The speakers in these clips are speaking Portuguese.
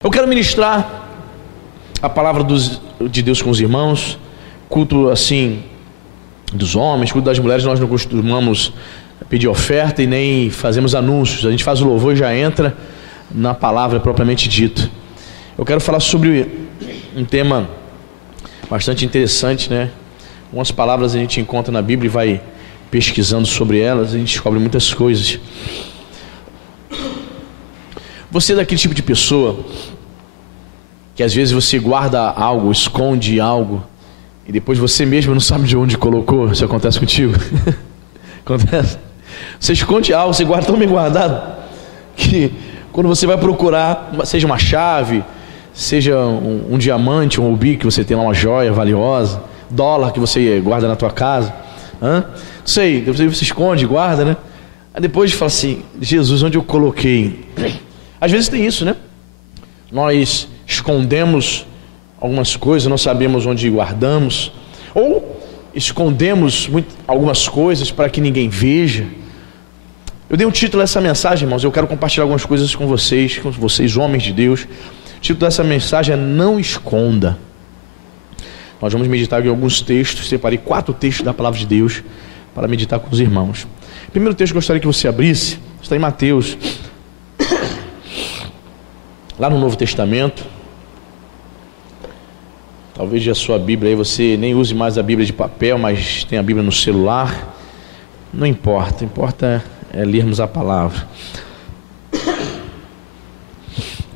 Eu quero ministrar a palavra de Deus com os irmãos. Culto assim dos homens, culto das mulheres, nós não costumamos pedir oferta e nem fazemos anúncios. A gente faz o louvor e já entra na palavra propriamente dita. Eu quero falar sobre um tema bastante interessante, né? Algumas palavras a gente encontra na Bíblia e vai pesquisando sobre elas, a gente descobre muitas coisas. Você é daquele tipo de pessoa que às vezes você guarda algo, esconde algo e depois você mesmo não sabe de onde colocou? Isso acontece contigo? Acontece? Você esconde algo, você guarda tão bem guardado que quando você vai procurar, seja uma chave, seja um diamante, um rubi, que você tem lá uma joia valiosa, dólar que você guarda na tua casa, não sei, você esconde, guarda, né? Aí depois fala assim: Jesus, onde eu coloquei? Às vezes tem isso, né? Nós escondemos algumas coisas, não sabemos onde guardamos, ou escondemos algumas coisas para que ninguém veja. Eu dei um título a essa mensagem, irmãos. Eu quero compartilhar algumas coisas com vocês, homens de Deus. O título dessa mensagem é Não Esconda. Nós vamos meditar em alguns textos. Separei 4 textos da palavra de Deus para meditar com os irmãos. O primeiro texto que eu gostaria que você abrisse está em Mateus, lá no Novo Testamento. Talvez a sua Bíblia aí você nem use mais a Bíblia de papel, mas tem a Bíblia no celular. Não importa, importa é lermos a palavra.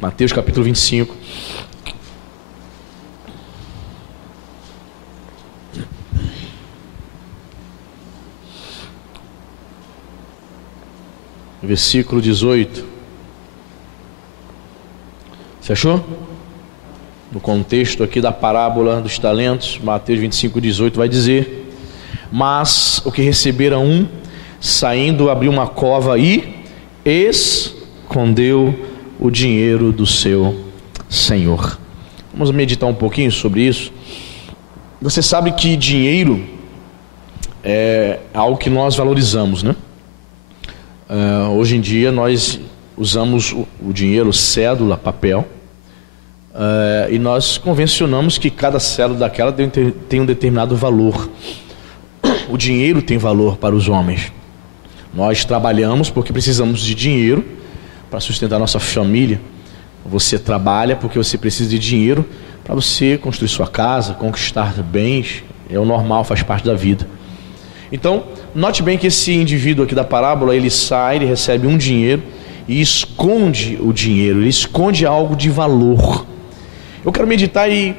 Mateus capítulo 25. Versículo 18. Você achou? No contexto aqui da parábola dos talentos, Mateus 25, 18 vai dizer: mas o que receberam um, saindo, abriu uma cova e escondeu o dinheiro do seu senhor. Vamos meditar um pouquinho sobre isso. Você sabe que dinheiro é algo que nós valorizamos, né? Hoje em dia nós usamos o dinheiro, cédula, papel, e nós convencionamos que cada cédula daquela tem um determinado valor. O dinheiro tem valor para os homens. Nós trabalhamos porque precisamos de dinheiro para sustentar nossa família. Você trabalha porque você precisa de dinheiro para você construir sua casa, conquistar bens. É o normal, faz parte da vida. Então, note bem que esse indivíduo aqui da parábola, ele sai, ele recebe um dinheiro e esconde o dinheiro, ele esconde algo de valor. Eu quero meditar e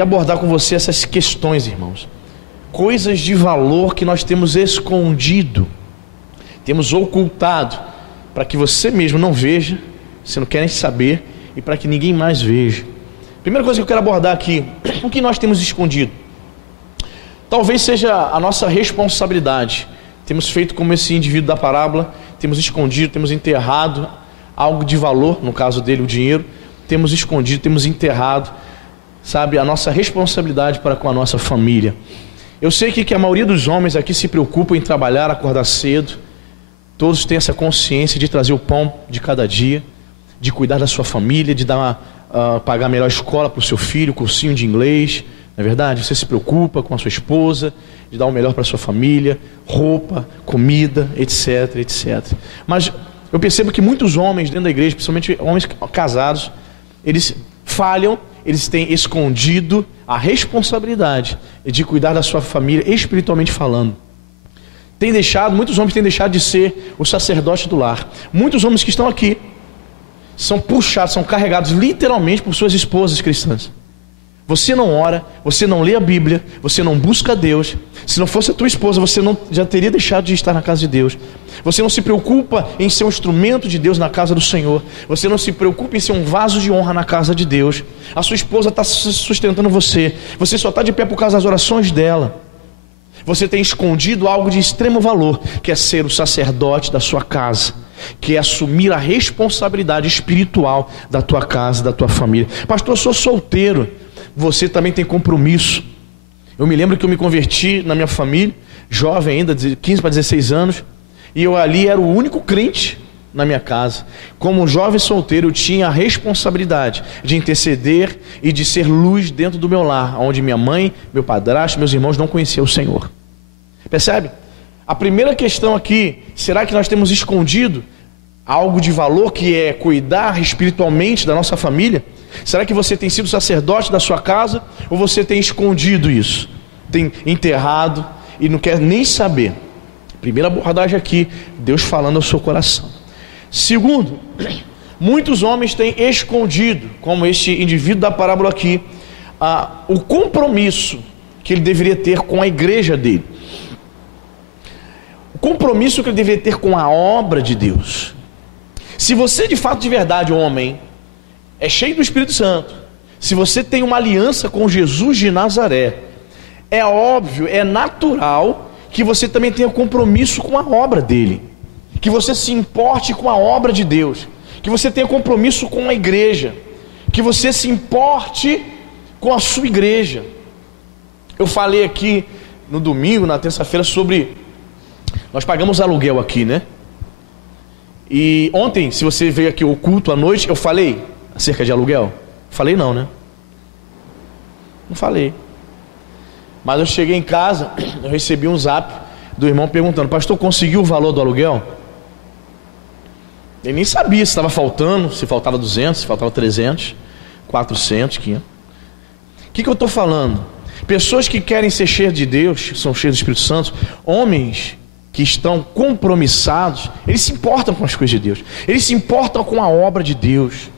abordar com você essas questões, irmãos. Coisas de valor que nós temos escondido, temos ocultado, para que você mesmo não veja, você não quer nem saber, e para que ninguém mais veja. Primeira coisa que eu quero abordar aqui: o que nós temos escondido? Talvez seja a nossa responsabilidade. Temos feito como esse indivíduo da parábola, temos escondido, temos enterrado algo de valor, no caso dele o dinheiro, temos escondido, temos enterrado, sabe, a nossa responsabilidade para com a nossa família. Eu sei que a maioria dos homens aqui se preocupa em trabalhar, acordar cedo, todos têm essa consciência de trazer o pão de cada dia, de cuidar da sua família, de pagar a melhor escola para o seu filho, cursinho de inglês. Não é verdade? Você se preocupa com a sua esposa, de dar o melhor para a sua família, roupa, comida, etc, etc. Mas eu percebo que muitos homens dentro da igreja, principalmente homens casados, eles falham, eles têm escondido a responsabilidade de cuidar da sua família, espiritualmente falando. Muitos homens têm deixado de ser o sacerdote do lar. Muitos homens que estão aqui são puxados, são carregados literalmente por suas esposas cristãs. Você não ora, você não lê a Bíblia, você não busca Deus. Se não fosse a tua esposa, você já teria deixado de estar na casa de Deus. Você não se preocupa em ser um instrumento de Deus na casa do Senhor. Você não se preocupa em ser um vaso de honra na casa de Deus. A sua esposa está sustentando você. Você só está de pé por causa das orações dela. Você tem escondido algo de extremo valor, que é ser o sacerdote da sua casa, que é assumir a responsabilidade espiritual da tua casa, da tua família. Pastor, eu sou solteiro. Você também tem compromisso. Eu me lembro que eu me converti na minha família, jovem ainda, de 15 para 16 anos, e eu ali era o único crente na minha casa. Como jovem solteiro, eu tinha a responsabilidade de interceder e de ser luz dentro do meu lar, onde minha mãe, meu padrasto, meus irmãos não conheciam o Senhor. Percebe? A primeira questão aqui, será que nós temos escondido algo de valor, que é cuidar espiritualmente da nossa família? Será que você tem sido sacerdote da sua casa, ou você tem escondido isso? Tem enterrado e não quer nem saber? Primeira abordagem aqui, Deus falando ao seu coração. Segundo, muitos homens têm escondido, como este indivíduo da parábola aqui, o compromisso que ele deveria ter com a igreja dele. O compromisso que ele deveria ter com a obra de Deus. Se você de fato, de verdade, homem, é cheio do Espírito Santo, se você tem uma aliança com Jesus de Nazaré, é óbvio, é natural que você também tenha compromisso com a obra dele, que você se importe com a obra de Deus, que você tenha compromisso com a igreja, que você se importe com a sua igreja. Eu falei aqui no domingo, na terça-feira, sobre... Nós pagamos aluguel aqui, né? E ontem, se você veio aqui ao culto à noite, eu falei acerca de aluguel? Falei não, né? Não falei. Mas eu cheguei em casa, eu recebi um zap do irmão perguntando: pastor, conseguiu o valor do aluguel? Ele nem sabia se estava faltando, se faltava 200, se faltava 300, 400, 500. O que eu estou falando? Pessoas que querem ser cheias de Deus, são cheias do Espírito Santo, homens que estão compromissados, eles se importam com as coisas de Deus, eles se importam com a obra de Deus,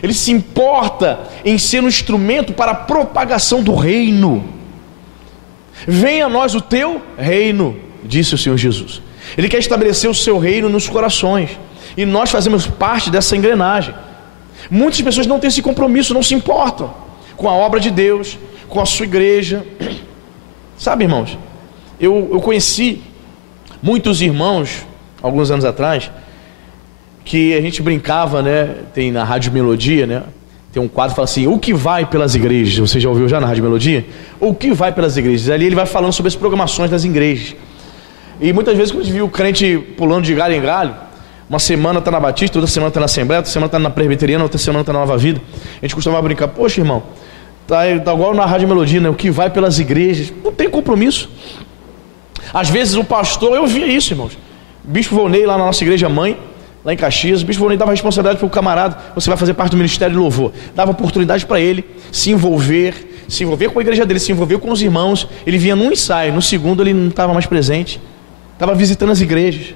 eles se importam em ser um instrumento para a propagação do reino. Venha a nós o teu reino, disse o Senhor Jesus. Ele quer estabelecer o seu reino nos corações, e nós fazemos parte dessa engrenagem. Muitas pessoas não têm esse compromisso, não se importam com a obra de Deus, com a sua igreja. Sabe, irmãos, eu conheci muitos irmãos, alguns anos atrás, que a gente brincava, né? Tem na Rádio Melodia, né? Tem um quadro que fala assim: o que vai pelas igrejas? Você já ouviu já na Rádio Melodia? O que vai pelas igrejas? Ali ele vai falando sobre as programações das igrejas. E muitas vezes, quando a gente viu o crente pulando de galho em galho, uma semana está na Batista, outra semana está na Assembleia, outra semana está na Presbiteriana, outra semana está na Nova Vida, a gente costumava brincar: poxa, irmão, tá igual na Rádio Melodia, né? O que vai pelas igrejas? Não tem compromisso. Às vezes o pastor, eu via isso, irmãos, Bispo Volney lá na nossa igreja mãe, lá em Caxias, o Bispo Volney dava responsabilidade para o camarada: você vai fazer parte do ministério de louvor. Dava oportunidade para ele se envolver com a igreja dele, se envolver com os irmãos. Ele vinha num ensaio, no segundo ele não estava mais presente, estava visitando as igrejas.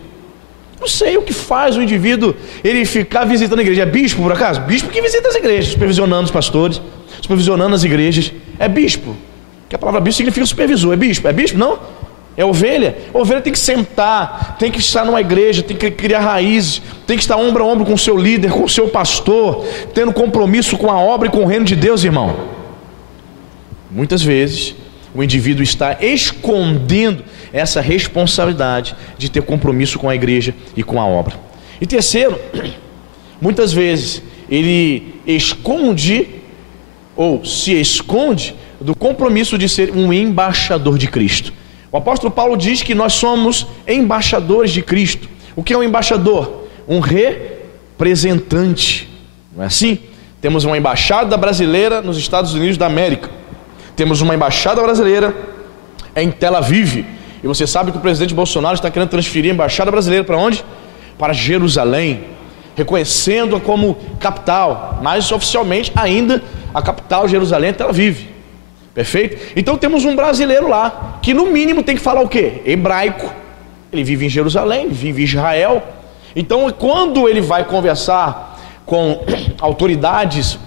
Não sei o que faz o indivíduo ele ficar visitando a igreja. É bispo, por acaso? Bispo que visita as igrejas, supervisionando os pastores, supervisionando as igrejas. É bispo, que a palavra bispo significa supervisor. É bispo? Não? É ovelha? A ovelha tem que sentar, tem que estar numa igreja, tem que criar raízes, tem que estar ombro a ombro com o seu líder, com o seu pastor, tendo compromisso com a obra e com o reino de Deus, irmão. Muitas vezes o indivíduo está escondendo essa responsabilidade de ter compromisso com a igreja e com a obra. E terceiro, muitas vezes ele esconde ou se esconde do compromisso de ser um embaixador de Cristo. O apóstolo Paulo diz que nós somos embaixadores de Cristo. O que é um embaixador? Um representante, não é assim? Temos uma embaixada brasileira nos Estados Unidos da América, temos uma embaixada brasileira em Tel Aviv, e você sabe que o presidente Bolsonaro está querendo transferir a embaixada brasileira para onde? Para Jerusalém, reconhecendo-a como capital, mas oficialmente ainda a capital Jerusalém é Tel Aviv. Perfeito? Então temos um brasileiro lá, que no mínimo tem que falar o quê? Hebraico. Ele vive em Jerusalém, vive em Israel. Então quando ele vai conversar com autoridades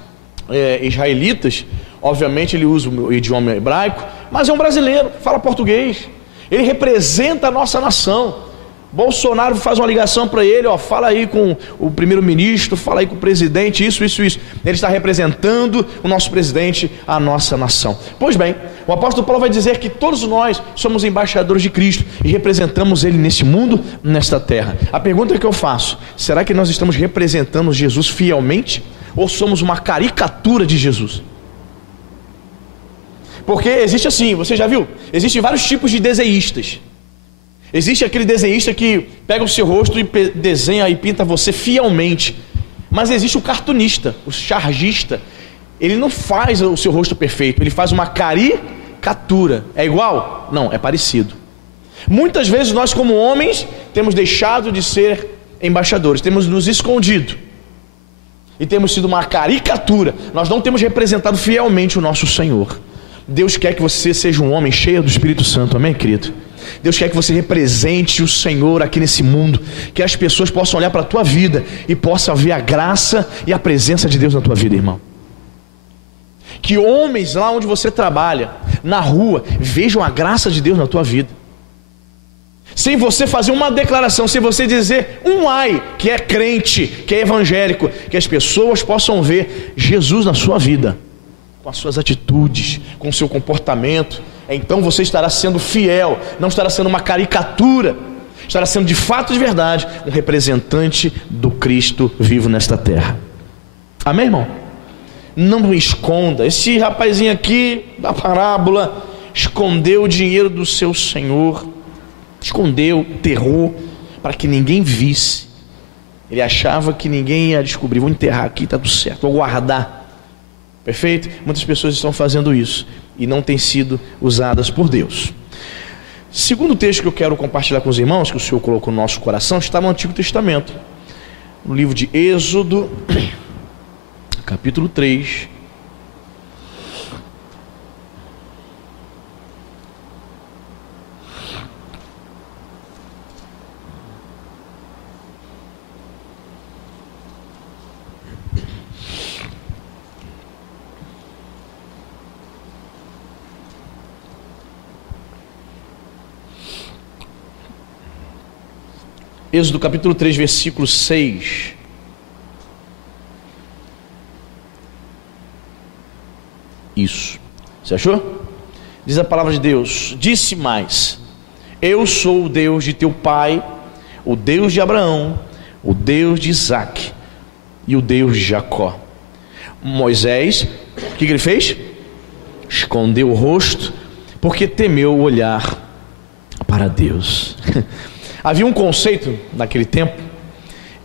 israelitas, obviamente ele usa o idioma hebraico, mas é um brasileiro, fala português. Ele representa a nossa nação. Bolsonaro faz uma ligação para ele: ó, fala aí com o primeiro-ministro, fala aí com o presidente, isso. Ele está representando o nosso presidente, a nossa nação. Pois bem, o apóstolo Paulo vai dizer que todos nós somos embaixadores de Cristo e representamos Ele nesse mundo, nesta terra. A pergunta que eu faço: será que nós estamos representando Jesus fielmente? Ou somos uma caricatura de Jesus? Porque existe assim, você já viu? Existem vários tipos de desenhistas. Existe aquele desenhista que pega o seu rosto e desenha e pinta você fielmente. Mas existe o cartunista, o chargista. Ele não faz o seu rosto perfeito, ele faz uma caricatura. É igual? Não, é parecido. Muitas vezes nós, como homens, temos deixado de ser embaixadores, temos nos escondido e temos sido uma caricatura. Nós não temos representado fielmente o nosso Senhor. Deus quer que você seja um homem cheio do Espírito Santo, amém, querido? Deus quer que você represente o Senhor aqui nesse mundo, que as pessoas possam olhar para a tua vida e possam ver a graça e a presença de Deus na tua vida, irmão. Que homens lá onde você trabalha, na rua, vejam a graça de Deus na tua vida. Sem você fazer uma declaração, sem você dizer um ai, que é crente, que é evangélico, que as pessoas possam ver Jesus na sua vida, com as suas atitudes, com o seu comportamento. Então você estará sendo fiel, não estará sendo uma caricatura, estará sendo de fato, de verdade, um representante do Cristo vivo nesta terra. Amém, irmão? Não esconda. Esse rapazinho aqui da parábola escondeu o dinheiro do seu senhor, escondeu, enterrou, para que ninguém visse. Ele achava que ninguém ia descobrir. Vou enterrar aqui, está tudo certo, vou guardar. Perfeito? Muitas pessoas estão fazendo isso e não têm sido usadas por Deus. Segundo texto que eu quero compartilhar com os irmãos, que o Senhor colocou no nosso coração, está no Antigo Testamento, no livro de Êxodo, capítulo 3. Êxodo capítulo 3, versículo 6. Isso. Você achou? Diz a palavra de Deus: disse mais: eu sou o Deus de teu pai, o Deus de Abraão, o Deus de Isaque e o Deus de Jacó. Moisés, o que ele fez? Escondeu o rosto, porque temeu olhar para Deus. Havia um conceito naquele tempo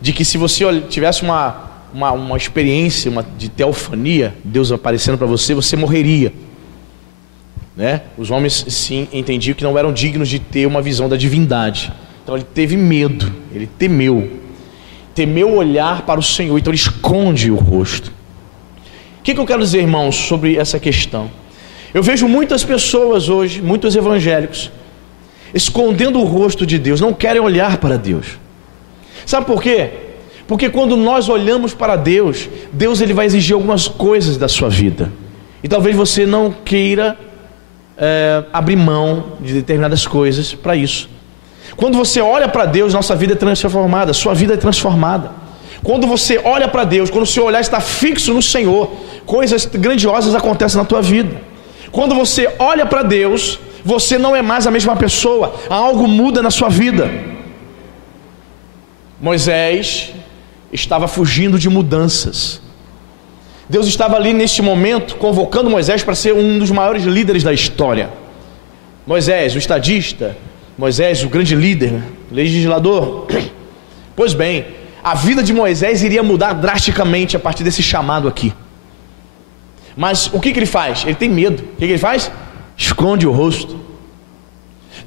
de que se você tivesse uma experiência de teofania, Deus aparecendo para você, você morreria, né? Os homens sim entendiam que não eram dignos de ter uma visão da divindade. Então ele teve medo, ele temeu olhar para o Senhor, então ele esconde o rosto. O que eu quero dizer, irmãos, sobre essa questão? Eu vejo muitas pessoas hoje, muitos evangélicos, escondendo o rosto de Deus, não querem olhar para Deus. Sabe por quê? Porque quando nós olhamos para Deus, Deus ele vai exigir algumas coisas da sua vida, e talvez você não queira abrir mão de determinadas coisas para isso. Quando você olha para Deus, nossa vida é transformada, sua vida é transformada. Quando você olha para Deus, quando o seu olhar está fixo no Senhor, coisas grandiosas acontecem na tua vida. Quando você olha para Deus, você não é mais a mesma pessoa, algo muda na sua vida. Moisés estava fugindo de mudanças. Deus estava ali neste momento convocando Moisés para ser um dos maiores líderes da história. Moisés, o estadista, Moisés, o grande líder, legislador. Pois bem, a vida de Moisés iria mudar drasticamente a partir desse chamado aqui. Mas o que ele faz? Ele tem medo. O que ele faz? Esconde o rosto.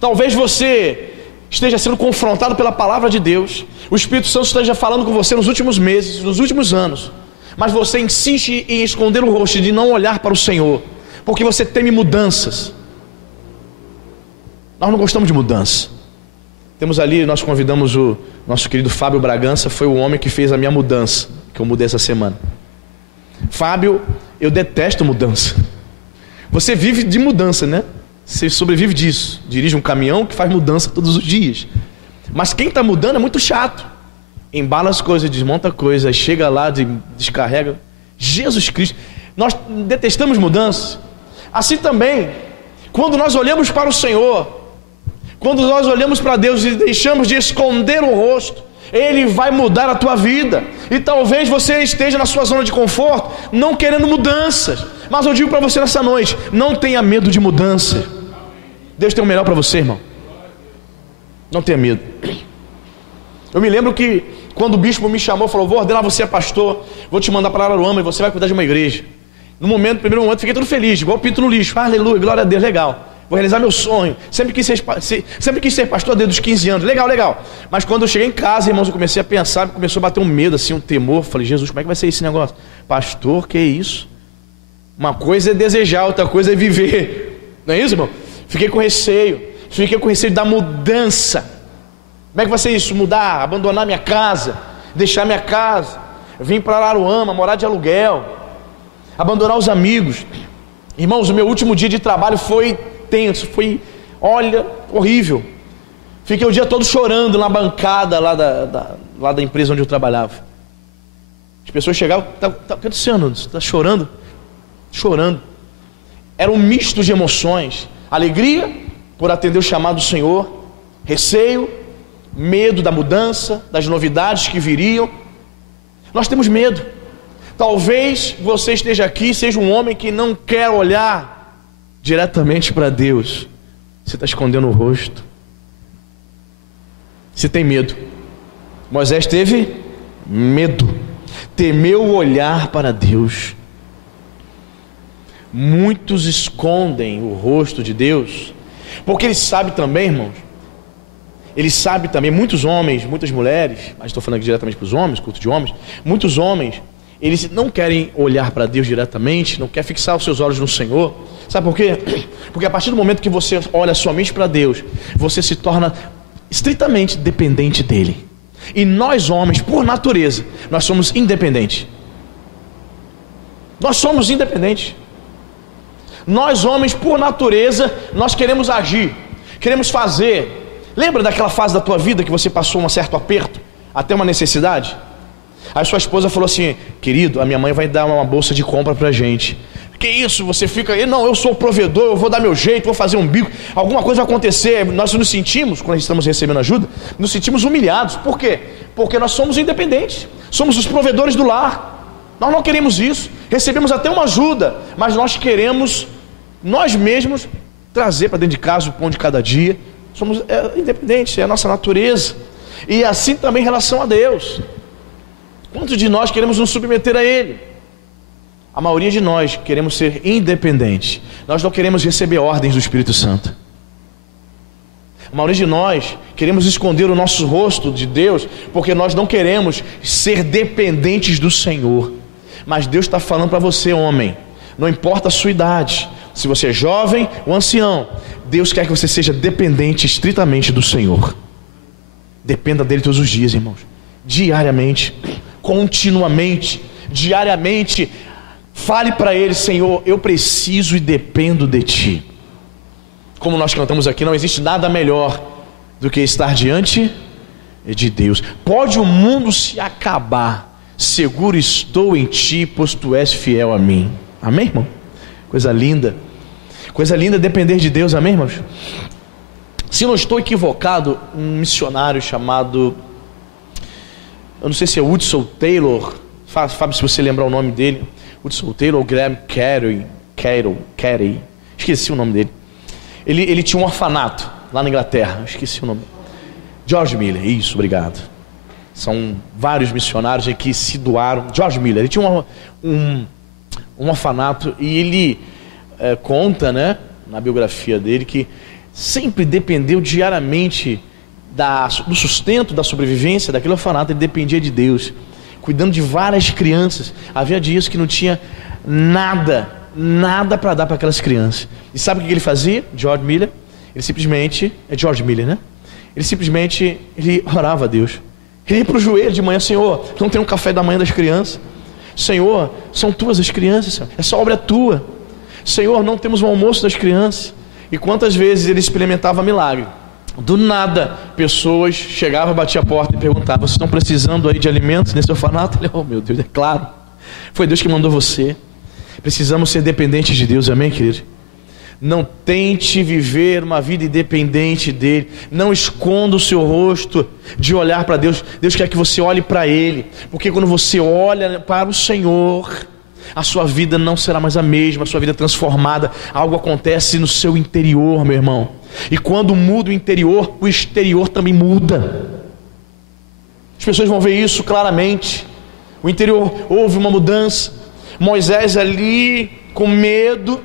Talvez você esteja sendo confrontado pela palavra de Deus, o Espírito Santo esteja falando com você nos últimos meses, nos últimos anos, mas você insiste em esconder o rosto, de não olhar para o Senhor, porque você teme mudanças. Nós não gostamos de mudança. Temos ali, nós convidamos o nosso querido Fábio Bragança, foi o homem que fez a minha mudança, que eu mudei essa semana. Fábio, eu detesto mudança. Você vive de mudança, né? Você sobrevive disso. Dirige um caminhão que faz mudança todos os dias. Mas quem está mudando é muito chato. Embala as coisas, desmonta coisas, chega lá, descarrega. Jesus Cristo. Nós detestamos mudança. Assim também, quando nós olhamos para o Senhor, quando nós olhamos para Deus e deixamos de esconder o rosto, Ele vai mudar a tua vida. E talvez você esteja na sua zona de conforto, não querendo mudanças. Mas eu digo para você nessa noite, não tenha medo de mudança. Deus tem o melhor para você, irmão. Não tenha medo. Eu me lembro que quando o bispo me chamou, falou: vou ordenar você a pastor, vou te mandar para Araruama e você vai cuidar de uma igreja. No primeiro momento, fiquei todo feliz, igual pinto no lixo. Aleluia, glória a Deus, legal. Vou realizar meu sonho. Sempre quis ser pastor desde os 15 anos. Legal. Mas quando eu cheguei em casa, irmãos, eu comecei a pensar, começou a bater um medo, assim, um temor. Falei: Jesus, como é que vai ser esse negócio? Pastor, que é isso? Uma coisa é desejar, outra coisa é viver. Não é isso, irmão? Fiquei com receio da mudança. Como é que vai ser isso? Mudar, abandonar minha casa, deixar minha casa, vir para Araruama, morar de aluguel, abandonar os amigos. Irmãos, o meu último dia de trabalho foi tenso, foi, olha, horrível. Fiquei o dia todo chorando na bancada lá da empresa onde eu trabalhava. As pessoas chegavam: o que está acontecendo? Você está chorando? Chorando. Era um misto de emoções: alegria por atender o chamado do Senhor, receio, medo da mudança, das novidades que viriam. Nós temos medo. Talvez você esteja aqui, seja um homem que não quer olhar diretamente para Deus. Você está escondendo o rosto. Você tem medo. Moisés teve medo, temeu olhar para Deus. Muitos escondem o rosto de Deus, porque ele sabe também, irmãos, ele sabe também, muitos homens, muitas mulheres, mas estou falando aqui diretamente para os homens, culto de homens, muitos homens, eles não querem olhar para Deus diretamente, não querem fixar os seus olhos no Senhor. Sabe por quê? Porque a partir do momento que você olha somente para Deus, você se torna estritamente dependente dele. E nós homens, por natureza, nós somos independentes. Nós somos independentes. Nós homens, por natureza, nós queremos agir, queremos fazer. Lembra daquela fase da tua vida que você passou um certo aperto, até uma necessidade? Aí sua esposa falou assim: querido, a minha mãe vai dar uma bolsa de compra pra gente. Que isso? Você fica aí: não, eu sou o provedor, eu vou dar meu jeito, vou fazer um bico, alguma coisa vai acontecer. Nós nos sentimos, quando estamos recebendo ajuda, nos sentimos humilhados. Por quê? Porque nós somos independentes, somos os provedores do lar. Nós não queremos isso. Recebemos até uma ajuda, mas nós queremos nós mesmos trazer para dentro de casa o pão de cada dia. Somos independentes, é a nossa natureza. E assim também em relação a Deus. Quantos de nós queremos nos submeter a Ele? A maioria de nós queremos ser independentes. Nós não queremos receber ordens do Espírito Santo. A maioria de nós queremos esconder o nosso rosto de Deus, porque nós não queremos ser dependentes do Senhor. Mas Deus está falando para você, homem, não importa a sua idade, se você é jovem ou ancião, Deus quer que você seja dependente estritamente do Senhor. Dependa dele todos os dias, irmãos, diariamente, continuamente, diariamente. Fale para ele: Senhor, eu preciso e dependo de ti. Como nós cantamos aqui, não existe nada melhor do que estar diante de Deus. Pode o mundo se acabar, seguro estou em ti, pois tu és fiel a mim. Amém, irmão? Coisa linda depender de Deus, amém, irmãos? Se não estou equivocado, um missionário chamado, eu não sei se é Hudson Taylor, Fábio, se você lembrar o nome dele, Hudson Taylor ou Graham Carey, esqueci o nome dele. Ele tinha um orfanato lá na Inglaterra, esqueci o nome. George Miller, isso, obrigado. São vários missionários que se doaram. George Miller, ele tinha um orfanato, e ele conta, né, na biografia dele, que sempre dependeu diariamente do sustento, da sobrevivência daquele orfanato. Ele dependia de Deus, cuidando de várias crianças. Havia dias que não tinha nada para dar para aquelas crianças. E sabe o que ele fazia? George Miller, ele orava a Deus. Ele ia para o joelho de manhã: Senhor, não tem um café da manhã das crianças. Senhor, são tuas as crianças, Senhor. Essa obra é tua. Senhor, não temos um almoço das crianças. E quantas vezes ele experimentava milagre? Do nada, pessoas chegavam, batiam a porta e perguntavam: vocês estão precisando aí de alimentos nesse orfanato? Ele: oh meu Deus, é claro, foi Deus que mandou você. Precisamos ser dependentes de Deus, amém, querido? Não tente viver uma vida independente dele. Não esconda o seu rosto de olhar para Deus. Deus quer que você olhe para Ele, porque quando você olha para o Senhor, a sua vida não será mais a mesma, a sua vida é transformada. Algo acontece no seu interior, meu irmão. E quando muda o interior, o exterior também muda. As pessoas vão ver isso claramente. O interior, houve uma mudança. Moisés ali, com medo,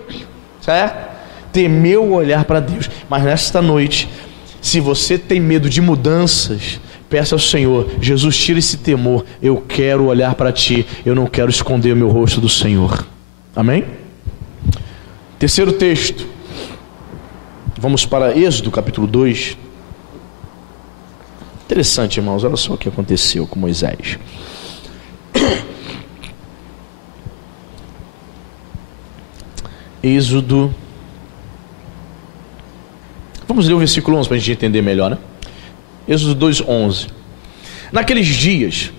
certo? Temeu olhar para Deus. Mas nesta noite, se você tem medo de mudanças, peça ao Senhor: Jesus, tira esse temor. Eu quero olhar para Ti. Eu não quero esconder o meu rosto do Senhor. Amém? Terceiro texto. Vamos para Êxodo capítulo 2. Interessante, irmãos. Olha só o que aconteceu com Moisés. Êxodo. Vamos ler o versículo 11 para a gente entender melhor, né? Êxodo 2:11. Naqueles dias,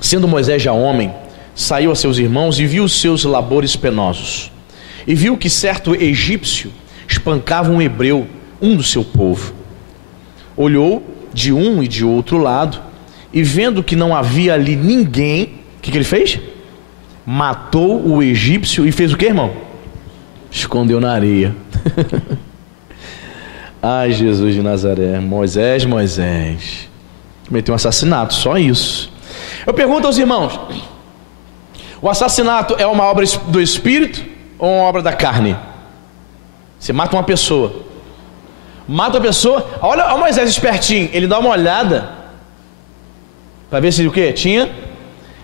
sendo Moisés já homem, saiu a seus irmãos e viu os seus labores penosos. E viu que certo egípcio espancava um hebreu, um do seu povo. Olhou de um e de outro lado, e vendo que não havia ali ninguém, o que ele fez? Matou o egípcio e fez o que, irmão? Escondeu na areia. Ai, Jesus de Nazaré. Moisés cometeu um assassinato, só isso. Eu pergunto aos irmãos: o assassinato é uma obra do Espírito ou uma obra da carne? Você mata uma pessoa. Olha o Moisés espertinho. Ele dá uma olhada para ver se o que? Tinha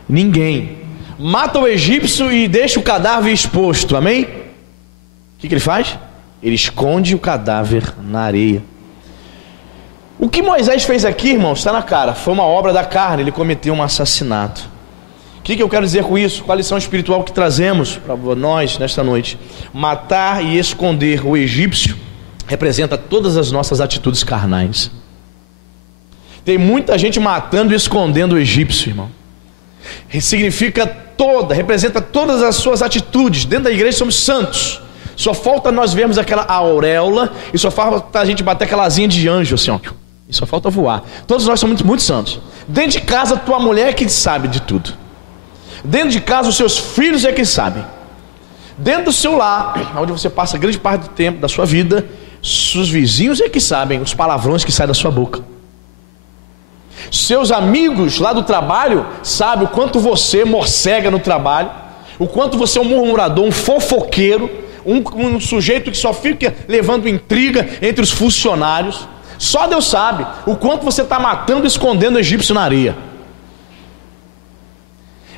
ninguém. Mata o egípcio e deixa o cadáver exposto. Amém? O que ele faz? Ele esconde o cadáver na areia. O que Moisés fez aqui, irmãos, está na cara. Foi uma obra da carne. Ele cometeu um assassinato. O que eu quero dizer com isso? Qual a lição espiritual que trazemos para nós nesta noite? Matar e esconder o egípcio representa todas as nossas atitudes carnais. Tem muita gente matando e escondendo o egípcio, irmão. Representa todas as suas atitudes. Dentro da igreja somos santos. Só falta nós vermos aquela auréola e só falta a gente bater aquela asinha de anjo assim, ó. E só falta voar. Todos nós somos muito santos. Dentro de casa, tua mulher é que sabe de tudo. Dentro de casa, os seus filhos é que sabem. Dentro do seu lar, onde você passa grande parte do tempo da sua vida, seus vizinhos é que sabem os palavrões que saem da sua boca. Seus amigos lá do trabalho sabem o quanto você morcega no trabalho, o quanto você é um murmurador, um fofoqueiro, um sujeito que só fica levando intriga entre os funcionários. Só Deus sabe o quanto você está matando e escondendo o egípcio na areia.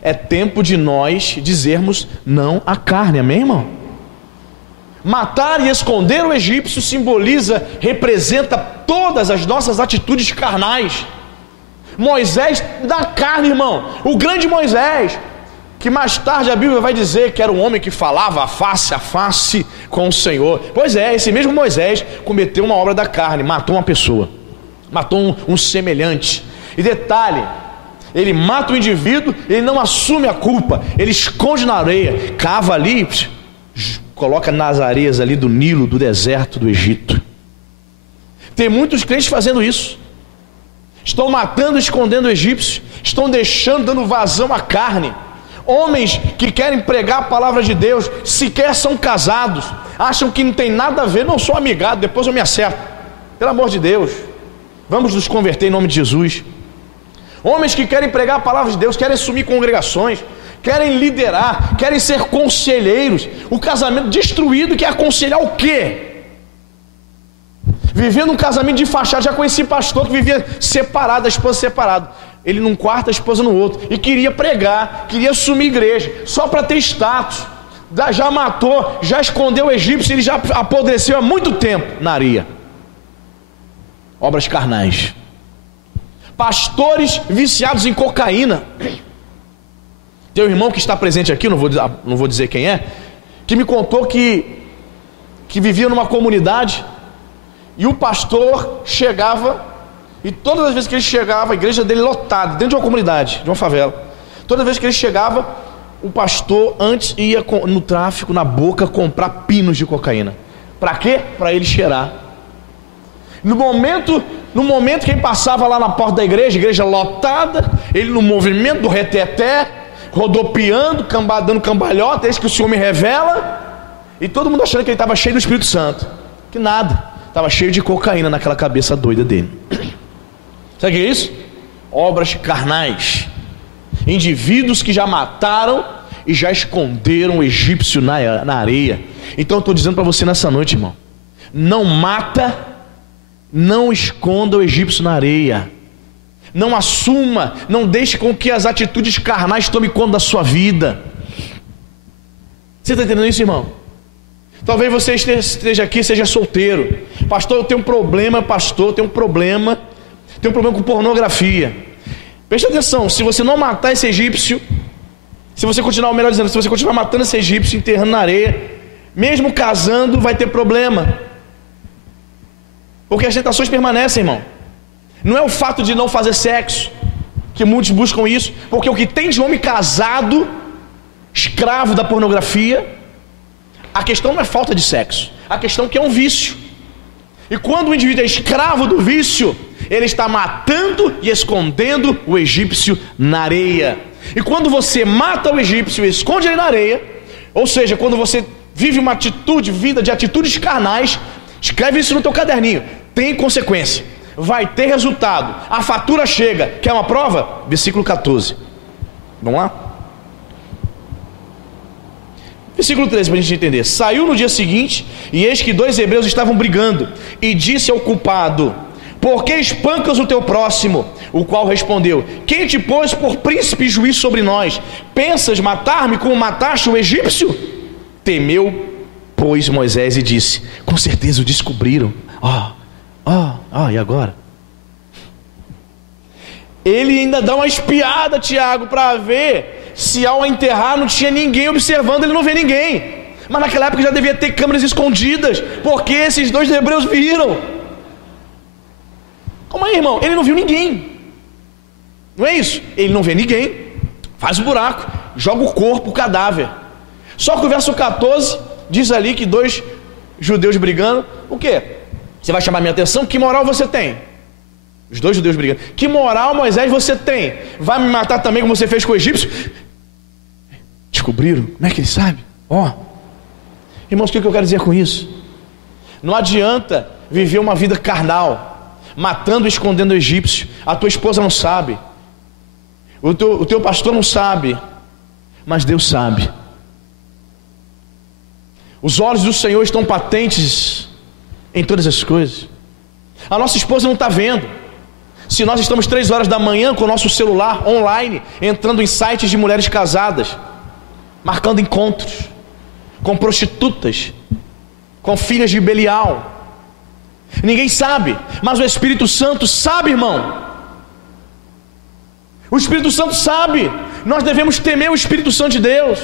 É tempo de nós dizermos não à carne, amém, irmão? Matar e esconder o egípcio representa todas as nossas atitudes carnais. Moisés da carne, irmão, o grande Moisés, que mais tarde a Bíblia vai dizer que era um homem que falava face a face com o Senhor. Pois é, esse mesmo Moisés cometeu uma obra da carne, matou uma pessoa, matou um semelhante. E detalhe, ele mata o indivíduo, ele não assume a culpa, ele esconde na areia, cava ali, coloca nas areias ali do Nilo, do deserto do Egito. Tem muitos crentes fazendo isso. Estão matando e escondendo o egípcio, estão dando vazão à carne. Homens que querem pregar a palavra de Deus, sequer são casados, acham que não tem nada a ver. Não sou amigado, depois eu me acerto. Pelo amor de Deus, vamos nos converter em nome de Jesus. Homens que querem pregar a palavra de Deus, querem assumir congregações, querem liderar, querem ser conselheiros. O casamento destruído quer aconselhar o quê? Vivendo um casamento de fachada. Já conheci pastor que vivia separado, a esposa separada, ele num quarto, a esposa no outro, e queria pregar, queria assumir igreja, só para ter status. Já matou, já escondeu o egípcio, ele já apodreceu há muito tempo na areia. Obras carnais. Pastores viciados em cocaína. Tem um irmão que está presente aqui, não vou dizer quem é, que me contou que vivia numa comunidade, e o pastor chegava, e todas as vezes que ele chegava, a igreja dele lotada, dentro de uma comunidade, de uma favela, toda vez que ele chegava, o pastor antes ia no tráfico, na boca, comprar pinos de cocaína. Para quê? Para ele cheirar. No momento que ele passava lá na porta da igreja, igreja lotada, ele no movimento do reteté, rodopiando, dando cambalhota, eis que o Senhor me revela, e todo mundo achando que ele estava cheio do Espírito Santo. Que nada, estava cheio de cocaína naquela cabeça doida dele. Sabe o que é isso? Obras carnais. Indivíduos que já mataram e já esconderam o egípcio na areia. Então eu estou dizendo para você nessa noite, irmão, não mata, não esconda o egípcio na areia. Não assuma, não deixe com que as atitudes carnais tomem conta da sua vida. Você está entendendo isso, irmão? Talvez você esteja aqui, seja solteiro. Pastor, eu tenho um problema, pastor, eu tenho um problema com pornografia. Preste atenção, se você não matar esse egípcio, se você continuar, melhor dizendo, se você continuar matando esse egípcio, enterrando na areia, mesmo casando, vai ter problema. Porque as tentações permanecem, irmão. Não é o fato de não fazer sexo, que muitos buscam isso, porque o que tem de homem casado, escravo da pornografia, a questão não é falta de sexo, a questão é que é um vício. E quando o indivíduo é escravo do vício, ele está matando e escondendo o egípcio na areia. E quando você mata o egípcio e esconde ele na areia, ou seja, quando você vive uma vida de atitudes carnais, escreve isso no teu caderninho, tem consequência, vai ter resultado, a fatura chega. Quer uma prova? Versículo 14. Vamos lá? Versículo 13, para a gente entender. Saiu no dia seguinte, e eis que 2 hebreus estavam brigando, e disse ao culpado: por que espancas o teu próximo? O qual respondeu: quem te pôs por príncipe e juiz sobre nós? Pensas matar-me como mataste o egípcio? Temeu, pois, Moisés e disse: com certeza o descobriram. E agora? Ele ainda dá uma espiada, Tiago, para ver se ao enterrar não tinha ninguém observando. Ele não vê ninguém, mas naquela época já devia ter câmeras escondidas, porque esses 2 hebreus viram. Como aí, irmão? Ele não viu ninguém, não é isso? Ele não vê ninguém, faz o buraco, joga o corpo, o cadáver. Só que o verso 14 diz ali que 2 judeus brigando. O quê? Você vai chamar minha atenção? Que moral você tem? Os 2 judeus brigando. Que moral, Moisés, você tem? Vai me matar também como você fez com o egípcio? Descobriram? Como é que ele sabe? Irmãos, o que eu quero dizer com isso? Não adianta viver uma vida carnal, matando e escondendo o egípcio. A tua esposa não sabe, o teu pastor não sabe, mas Deus sabe. Os olhos do Senhor estão patentes em todas as coisas. A nossa esposa não está vendo. Se nós estamos 3 horas da manhã com o nosso celular online, entrando em sites de mulheres casadas, marcando encontros com prostitutas, com filhas de Belial, ninguém sabe, mas o Espírito Santo sabe, irmão. O Espírito Santo sabe. Nós devemos temer o Espírito Santo de Deus.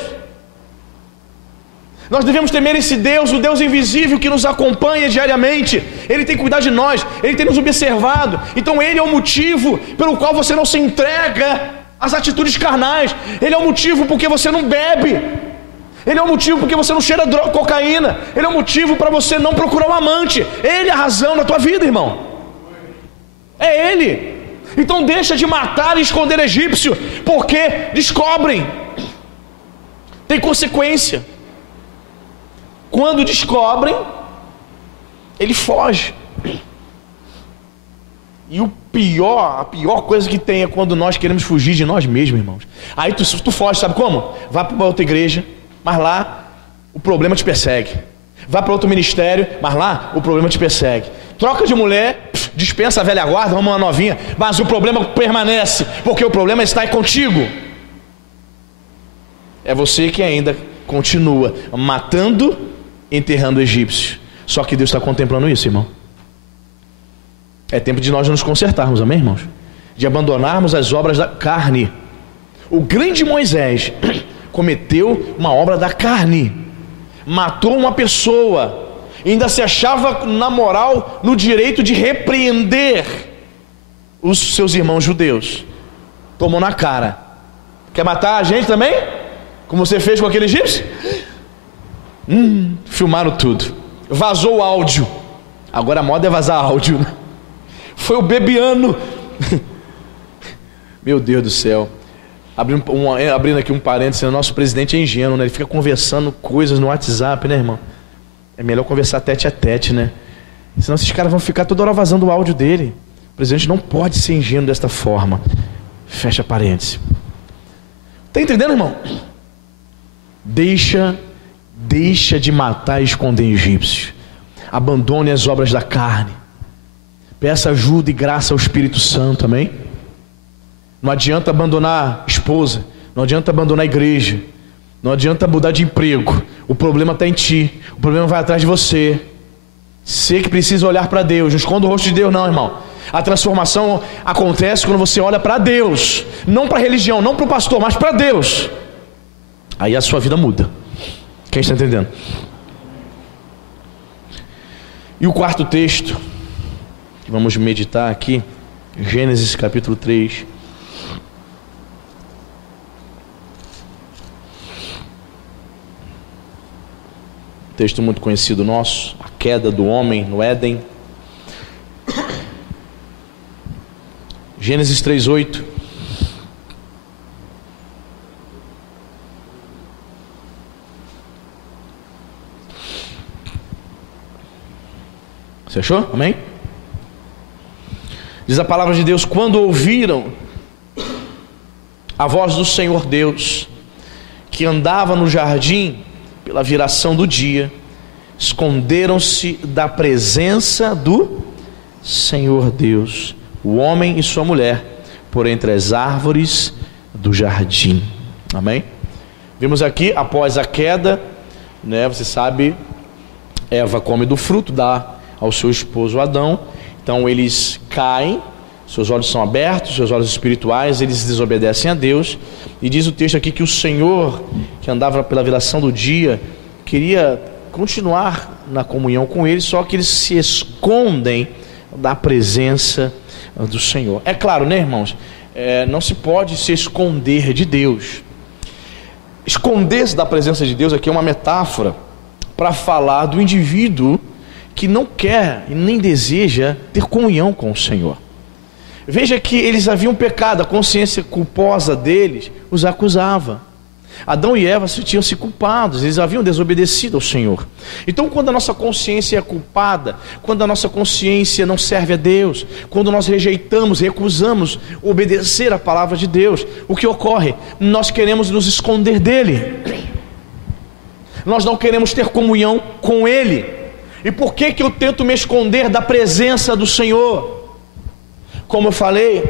Nós devemos temer esse Deus, o Deus invisível que nos acompanha diariamente. Ele tem cuidado de nós, Ele tem nos observado. Então Ele é o motivo pelo qual você não se entrega às atitudes carnais. Ele é o motivo porque você não bebe. Ele é o motivo porque você não cheira cocaína. Ele é o motivo para você não procurar um amante. Ele é a razão da tua vida, irmão. É Ele. Então deixa de matar e esconder egípcio, porque descobrem. Tem consequência. Quando descobrem, ele foge. E a pior coisa que tem é quando nós queremos fugir de nós mesmos, irmãos. Aí tu foge, sabe como? Vai para outra igreja, mas lá o problema te persegue. Vai para outro ministério, mas lá o problema te persegue. Troca de mulher, dispensa a velha guarda, vamos uma novinha, mas o problema permanece, porque o problema está aí contigo. É você que ainda continua matando, enterrando o egípcio. Só que Deus está contemplando isso, irmão. É tempo de nós nos consertarmos, amém, irmãos? De abandonarmos as obras da carne. O grande Moisés cometeu uma obra da carne, matou uma pessoa, ainda se achava na moral, no direito de repreender os seus irmãos judeus. Tomou na cara. Quer matar a gente também? Como você fez com aquele egípcio? Filmaram tudo, vazou o áudio. Agora a moda é vazar áudio, né? Foi o Bebiano. Meu Deus do céu. Abrindo aqui um parênteses, o nosso presidente é ingênuo, né? Ele fica conversando coisas no WhatsApp, né, irmão? É melhor conversar tete a tete, né? Senão esses caras vão ficar toda hora vazando o áudio dele. O presidente não pode ser ingênuo desta forma. Fecha parênteses. Tá entendendo, irmão? Deixa de matar e esconder egípcios. Abandone as obras da carne. Peça ajuda e graça ao Espírito Santo, amém? Não adianta abandonar a esposa, não adianta abandonar a igreja, não adianta mudar de emprego. O problema está em ti, o problema vai atrás de você. Você que precisa olhar para Deus, não esconda o rosto de Deus não, irmão. A transformação acontece quando você olha para Deus, não para a religião, não para o pastor, mas para Deus. Aí a sua vida muda. Quem está entendendo? E o quarto texto que vamos meditar aqui, Gênesis capítulo 3. Texto muito conhecido nosso, a queda do homem no Éden. Gênesis 3:8. Você achou? Amém? Diz a palavra de Deus: quando ouviram a voz do Senhor Deus, que andava no jardim pela viração do dia, esconderam-se da presença do Senhor Deus, o homem e sua mulher, por entre as árvores do jardim. Amém? Vimos aqui, após a queda, né, você sabe, Eva come do fruto, dá ao seu esposo Adão. Então eles caem, seus olhos são abertos, seus olhos espirituais, eles desobedecem a Deus. E diz o texto aqui que o Senhor, que andava pela viração do dia, queria continuar na comunhão com eles, só que eles se escondem da presença do Senhor. É claro, né, irmãos? Não se pode se esconder de Deus. Esconder-se da presença de Deus aqui é uma metáfora para falar do indivíduo que não quer e nem deseja ter comunhão com o Senhor. Veja que eles haviam pecado, a consciência culposa deles os acusava. Adão e Eva tinham se culpados, eles haviam desobedecido ao Senhor. Então, quando a nossa consciência é culpada, quando a nossa consciência não serve a Deus, quando nós rejeitamos, recusamos obedecer a palavra de Deus, o que ocorre? Nós queremos nos esconder dele, nós não queremos ter comunhão com ele. E por que eu tento me esconder da presença do Senhor? Como eu falei,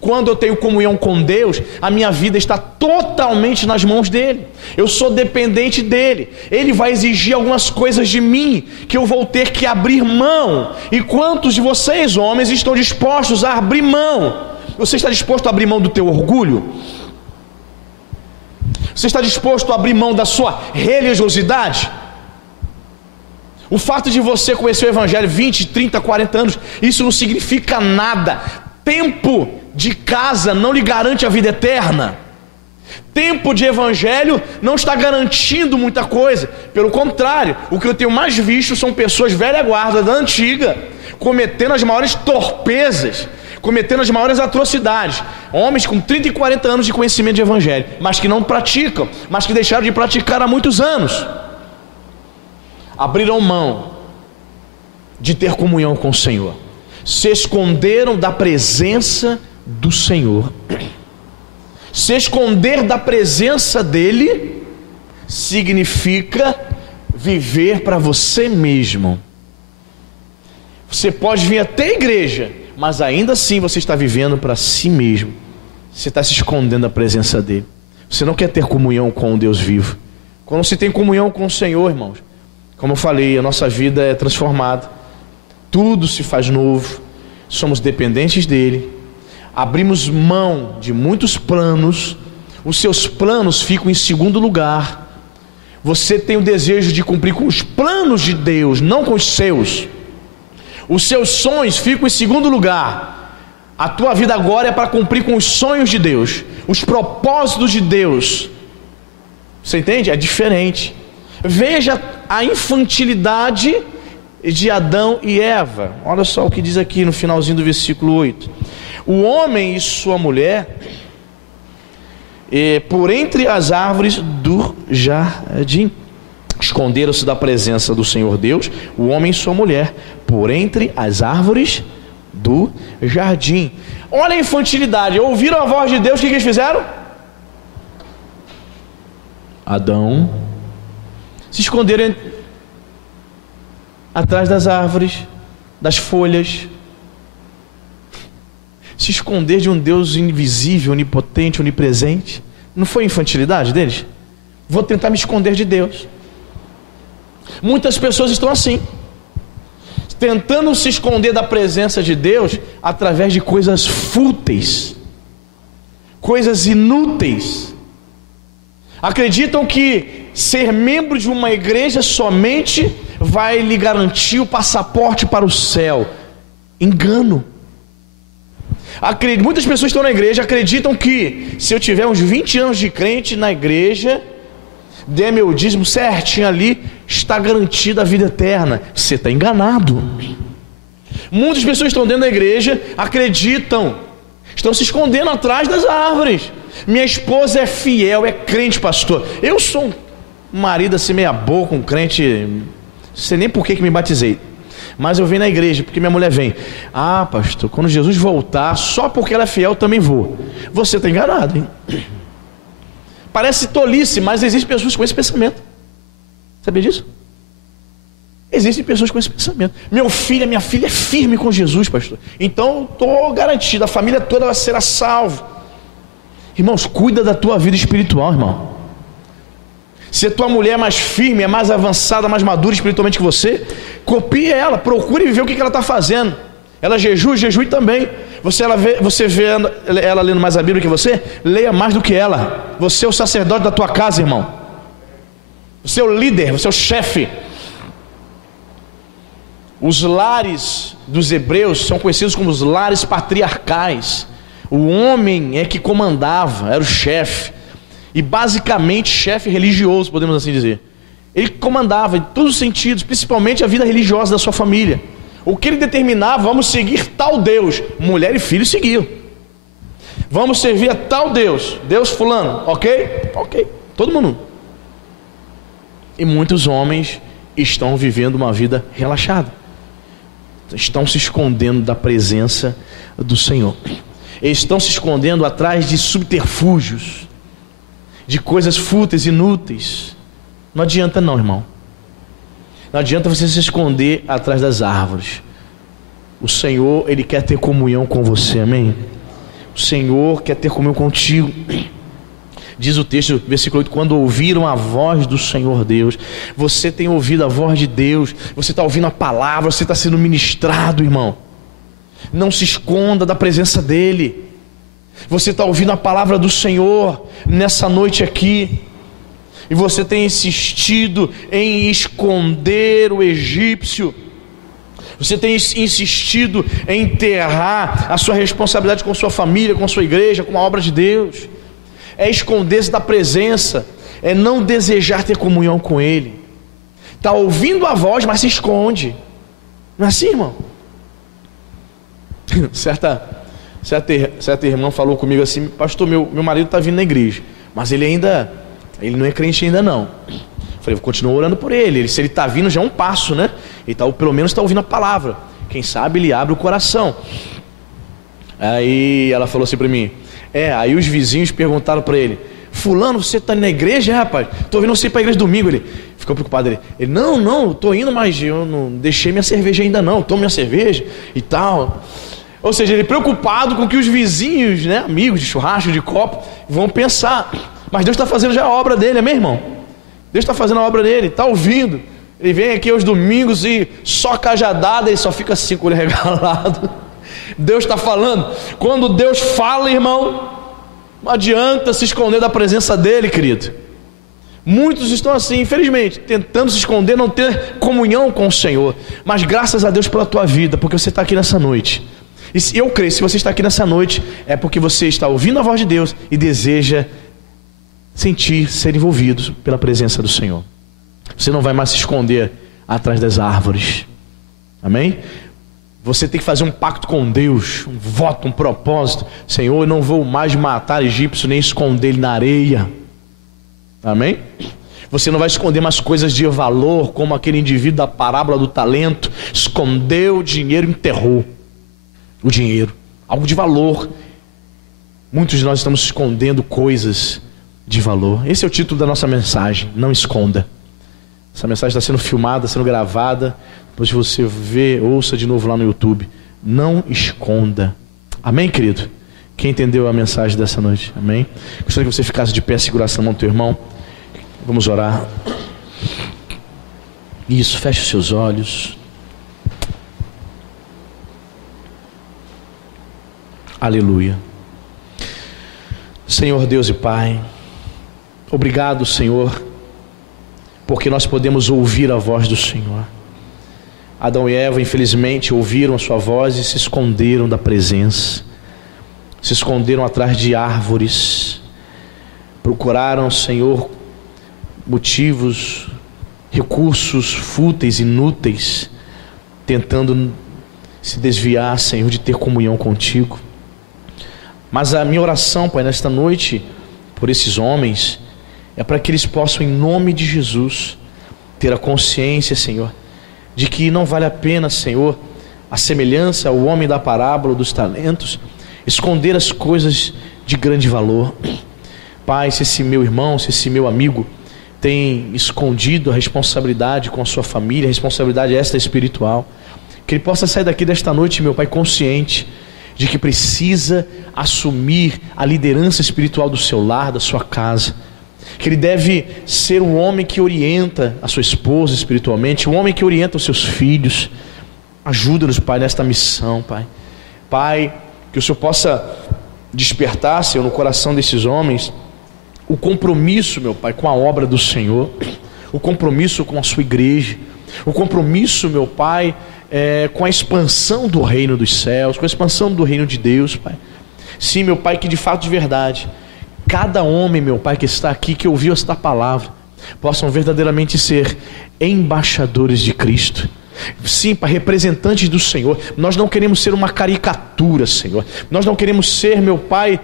quando eu tenho comunhão com Deus, a minha vida está totalmente nas mãos dele. Eu sou dependente dele. Ele vai exigir algumas coisas de mim que eu vou ter que abrir mão. E quantos de vocês, homens, estão dispostos a abrir mão? Você está disposto a abrir mão do teu orgulho? Você está disposto a abrir mão da sua religiosidade? O fato de você conhecer o Evangelho 20, 30, 40 anos, isso não significa nada. Tempo de casa não lhe garante a vida eterna. Tempo de Evangelho não está garantindo muita coisa. Pelo contrário, o que eu tenho mais visto são pessoas velha guarda, da antiga, cometendo as maiores torpezas, cometendo as maiores atrocidades. Homens com 30 e 40 anos de conhecimento de Evangelho, mas que não praticam, mas que deixaram de praticar há muitos anos. Abriram mão de ter comunhão com o Senhor, se esconderam da presença do Senhor. Se esconder da presença dele significa viver para você mesmo. Você pode vir até a igreja, mas ainda assim você está vivendo para si mesmo. Você está se escondendo da presença dele. Você não quer ter comunhão com o Deus vivo. Quando se tem comunhão com o Senhor, irmãos, como eu falei, a nossa vida é transformada, tudo se faz novo, somos dependentes dele, abrimos mão de muitos planos, os seus planos ficam em segundo lugar. Você tem o desejo de cumprir com os planos de Deus, não com os seus sonhos ficam em segundo lugar. A tua vida agora é para cumprir com os sonhos de Deus, os propósitos de Deus. Você entende? É diferente. Veja a infantilidade de Adão e Eva. Olha só o que diz aqui no finalzinho do versículo 8. O homem e sua mulher por entre as árvores do jardim. Esconderam-se da presença do Senhor Deus, o homem e sua mulher, por entre as árvores do jardim. Olha a infantilidade. Ouviram a voz de Deus, o que eles fizeram? Adão se esconderam atrás das árvores, das folhas. Se esconder de um Deus invisível, onipotente, onipresente. Não foi infantilidade deles? Vou tentar me esconder de Deus. Muitas pessoas estão assim, tentando se esconder da presença de Deus através de coisas fúteis, coisas inúteis. Acreditam que ser membro de uma igreja somente vai lhe garantir o passaporte para o céu. Engano. Muitas pessoas estão na igreja, acreditam que se eu tiver uns 20 anos de crente na igreja, der meu dízimo certinho ali, está garantida a vida eterna. Você está enganado. Muitas pessoas estão dentro da igreja, acreditam, estão se escondendo atrás das árvores. Minha esposa é fiel, é crente, pastor. Eu sou um marido assim meia boca, um crente, não sei nem por que me batizei, mas eu venho na igreja porque minha mulher vem. Ah, pastor, quando Jesus voltar, só porque ela é fiel eu também vou. Você está enganado, hein? Parece tolice, mas existem pessoas com esse pensamento. Sabia disso? Existem pessoas com esse pensamento. Meu filho, minha filha é firme com Jesus, pastor. Então estou garantido, a família toda vai ser salva. Irmãos, cuida da tua vida espiritual, irmão. Se a tua mulher é mais firme, é mais avançada, mais madura espiritualmente que você, copie ela, procure ver o que ela está fazendo. Ela jejue também. Você vê ela lendo mais a Bíblia que você, leia mais do que ela. Você é o sacerdote da tua casa, irmão. Você é o líder, você é o chefe. Os lares dos hebreus são conhecidos como os lares patriarcais. O homem é que comandava, era o chefe. E basicamente chefe religioso, podemos assim dizer. Ele comandava em todos os sentidos, principalmente a vida religiosa da sua família. O que ele determinava, vamos seguir tal Deus. Mulher e filho seguiam. Vamos servir a tal Deus. Deus fulano, ok? Ok, todo mundo. E muitos homens estão vivendo uma vida relaxada. Estão se escondendo da presença do Senhor. Eles estão se escondendo atrás de subterfúgios, de coisas fúteis, inúteis. Não adianta não, irmão. Não adianta você se esconder atrás das árvores. O Senhor, Ele quer ter comunhão com você, amém? O Senhor quer ter comunhão contigo. Diz o texto, versículo 8, quando ouviram a voz do Senhor Deus. Você tem ouvido a voz de Deus, você está ouvindo a palavra, você está sendo ministrado, irmão. Não se esconda da presença dEle. Você está ouvindo a palavra do Senhor nessa noite aqui, e você tem insistido em esconder o egípcio. Você tem insistido em enterrar a sua responsabilidade com sua família, com sua igreja, com a obra de Deus. É esconder-se da presença, é não desejar ter comunhão com Ele. Está ouvindo a voz, mas se esconde. Não é assim, irmão? Certa irmã falou comigo assim: pastor, meu marido está vindo na igreja, mas ele não é crente ainda não. Falei, continua orando por ele. Se ele está vindo já é um passo, né? Ele pelo menos está ouvindo a palavra. Quem sabe ele abre o coração. Aí ela falou assim para mim, aí os vizinhos perguntaram para ele: fulano, você está na igreja, rapaz? Estou vindo você para a igreja domingo. Ele ficou preocupado. Ele, não, estou indo, mas eu não deixei minha cerveja ainda não. Tomo minha cerveja e tal. Ou seja, ele preocupado com que os vizinhos, né, amigos de churrasco, de copo, vão pensar. Mas Deus está fazendo já a obra dele, amém, irmão? Deus está fazendo a obra dele, está ouvindo. Ele vem aqui aos domingos e só cajadada, ele só fica assim com o olho regalado. Deus está falando. Quando Deus fala, irmão, não adianta se esconder da presença dele, querido. Muitos estão assim, infelizmente, tentando se esconder, não ter comunhão com o Senhor. Mas graças a Deus pela tua vida, porque você está aqui nessa noite. E eu creio, se você está aqui nessa noite, é porque você está ouvindo a voz de Deus e deseja ser envolvido pela presença do Senhor. Você não vai mais se esconder atrás das árvores. Amém? Você tem que fazer um pacto com Deus, um voto, um propósito. Senhor, eu não vou mais matar egípcio, nem esconder ele na areia. Amém? Você não vai esconder mais coisas de valor, como aquele indivíduo da parábola do talento. Escondeu o dinheiro e enterrou o dinheiro. Algo de valor. Muitos de nós estamos escondendo coisas de valor. Esse é o título da nossa mensagem. Não esconda. Essa mensagem está sendo filmada, sendo gravada. Depois você vê, ouça de novo lá no YouTube. Não esconda. Amém, querido? Quem entendeu a mensagem dessa noite? Amém? Gostaria que você ficasse de pé, segurasse a mão do teu irmão. Vamos orar. Isso, feche os seus olhos. Aleluia. Senhor Deus e Pai, obrigado, Senhor, porque nós podemos ouvir a voz do Senhor. Adão e Eva, infelizmente, ouviram a sua voz e se esconderam da presença. Se esconderam atrás de árvores. Procuraram, Senhor, motivos, recursos fúteis, inúteis, tentando se desviar, Senhor, de ter comunhão contigo. Mas a minha oração, Pai, nesta noite, por esses homens, é para que eles possam, em nome de Jesus, ter a consciência, Senhor, de que não vale a pena, Senhor, a semelhança ao homem da parábola dos talentos, esconder as coisas de grande valor. Pai, se esse meu irmão, se esse meu amigo tem escondido a responsabilidade com a sua família, a responsabilidade esta espiritual, que ele possa sair daqui desta noite, meu Pai, consciente de que precisa assumir a liderança espiritual do seu lar, da sua casa, que ele deve ser um homem que orienta a sua esposa espiritualmente, um homem que orienta os seus filhos. Ajuda-nos, Pai, nesta missão, Pai. Pai, que o Senhor possa despertar, Senhor, no coração desses homens o compromisso, meu Pai, com a obra do Senhor, o compromisso com a sua igreja, o compromisso, meu Pai, com a expansão do reino dos céus, com a expansão do reino de Deus, Pai. Sim, meu Pai, que de fato, de verdade, cada homem, meu Pai, que está aqui, que ouviu esta palavra, possam verdadeiramente ser embaixadores de Cristo. Sim, Pai, representantes do Senhor. Nós não queremos ser uma caricatura, Senhor. Nós não queremos ser, meu Pai,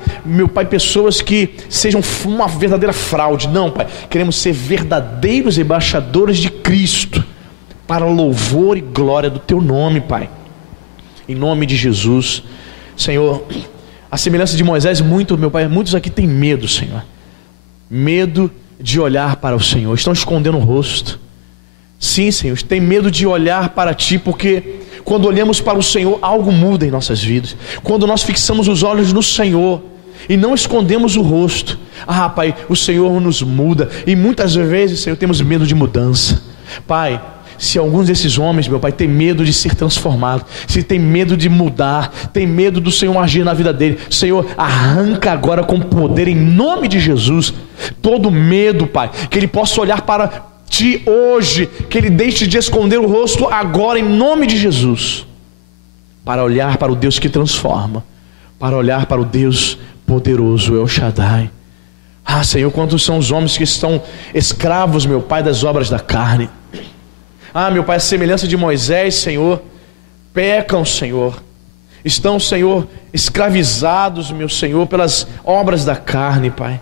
pessoas que sejam uma verdadeira fraude. Não, Pai, queremos ser verdadeiros embaixadores de Cristo, para louvor e glória do Teu nome, Pai. Em nome de Jesus, Senhor, a semelhança de Moisés, meu Pai, muitos aqui têm medo, Senhor. Medo de olhar para o Senhor, estão escondendo o rosto. Sim, Senhor, tem medo de olhar para Ti, porque quando olhamos para o Senhor, algo muda em nossas vidas. Quando nós fixamos os olhos no Senhor e não escondemos o rosto, Pai, o Senhor nos muda. E muitas vezes, Senhor, temos medo de mudança. Pai, se alguns desses homens, meu Pai, tem medo de ser transformado, se tem medo de mudar, tem medo do Senhor agir na vida dele, Senhor, arranca agora com poder, em nome de Jesus, todo medo, Pai, que ele possa olhar para Ti hoje, que ele deixe de esconder o rosto agora, em nome de Jesus, para olhar para o Deus que transforma, para olhar para o Deus poderoso, El Shaddai. Senhor, quantos são os homens que estão escravos, meu Pai, das obras da carne. Meu Pai, a semelhança de Moisés, Senhor, pecam, Senhor, estão, Senhor, escravizados, meu Senhor, pelas obras da carne, Pai.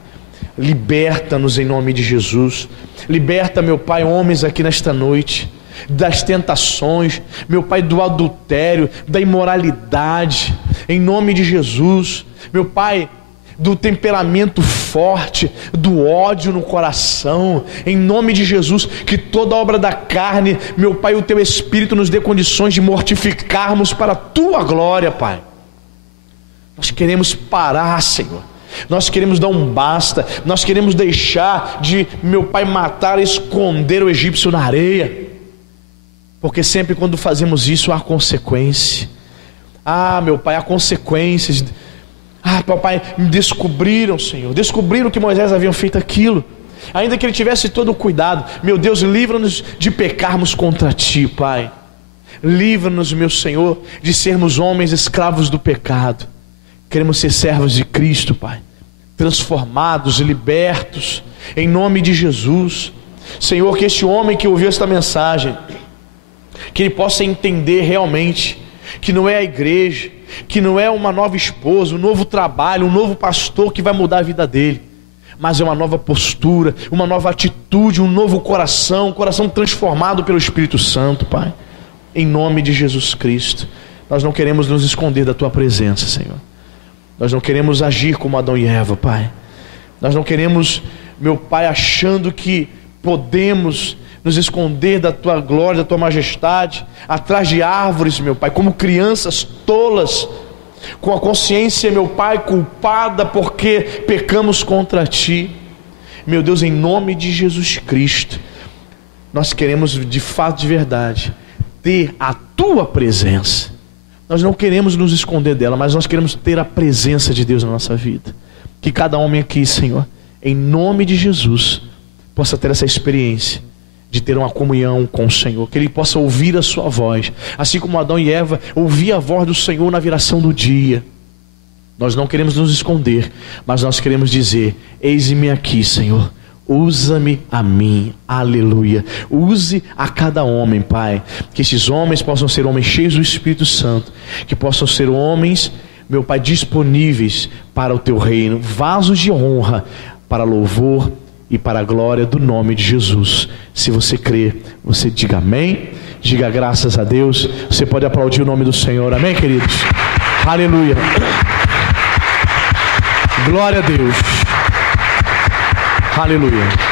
Liberta-nos em nome de Jesus. Liberta, meu Pai, homens aqui nesta noite, das tentações, meu Pai, do adultério, da imoralidade, em nome de Jesus. Meu Pai, do temperamento forte, do ódio no coração, em nome de Jesus, que toda obra da carne, meu Pai, o Teu Espírito nos dê condições de mortificarmos para a Tua glória, Pai. Nós queremos parar, Senhor, nós queremos dar um basta, nós queremos deixar de, meu Pai, matar e esconder o egípcio na areia, porque sempre quando fazemos isso há consequência. Meu Pai, há consequências. Papai, descobriram, Senhor, descobriram que Moisés havia feito aquilo, ainda que ele tivesse todo o cuidado. Meu Deus, livra-nos de pecarmos contra Ti, Pai. Livra-nos, meu Senhor, de sermos homens escravos do pecado. Queremos ser servos de Cristo, Pai, transformados e libertos, em nome de Jesus. Senhor, que este homem que ouviu esta mensagem, que ele possa entender realmente que não é a igreja, que não é uma nova esposa, um novo trabalho, um novo pastor que vai mudar a vida dele, mas é uma nova postura, uma nova atitude, um novo coração, um coração transformado pelo Espírito Santo, Pai. Em nome de Jesus Cristo, nós não queremos nos esconder da Tua presença, Senhor. Nós não queremos agir como Adão e Eva, Pai. Nós não queremos, meu Pai, achando que podemos nos esconder da Tua glória, da Tua majestade, atrás de árvores, meu Pai, como crianças tolas, com a consciência, meu Pai, culpada porque pecamos contra Ti. Meu Deus, em nome de Jesus Cristo, nós queremos de fato, de verdade, ter a Tua presença. Nós não queremos nos esconder dela, mas nós queremos ter a presença de Deus na nossa vida. Que cada homem aqui, Senhor, em nome de Jesus, possa ter essa experiência de ter uma comunhão com o Senhor, que ele possa ouvir a sua voz, assim como Adão e Eva ouviam a voz do Senhor na viração do dia. Nós não queremos nos esconder, mas nós queremos dizer: eis-me aqui, Senhor, usa-me a mim, aleluia. Use a cada homem, Pai, que esses homens possam ser homens cheios do Espírito Santo, que possam ser homens, meu Pai, disponíveis para o Teu reino, vasos de honra para louvor e para a glória do nome de Jesus. Se você crê, você diga amém, diga graças a Deus. Você pode aplaudir o nome do Senhor, amém, queridos? Aleluia, glória a Deus, aleluia.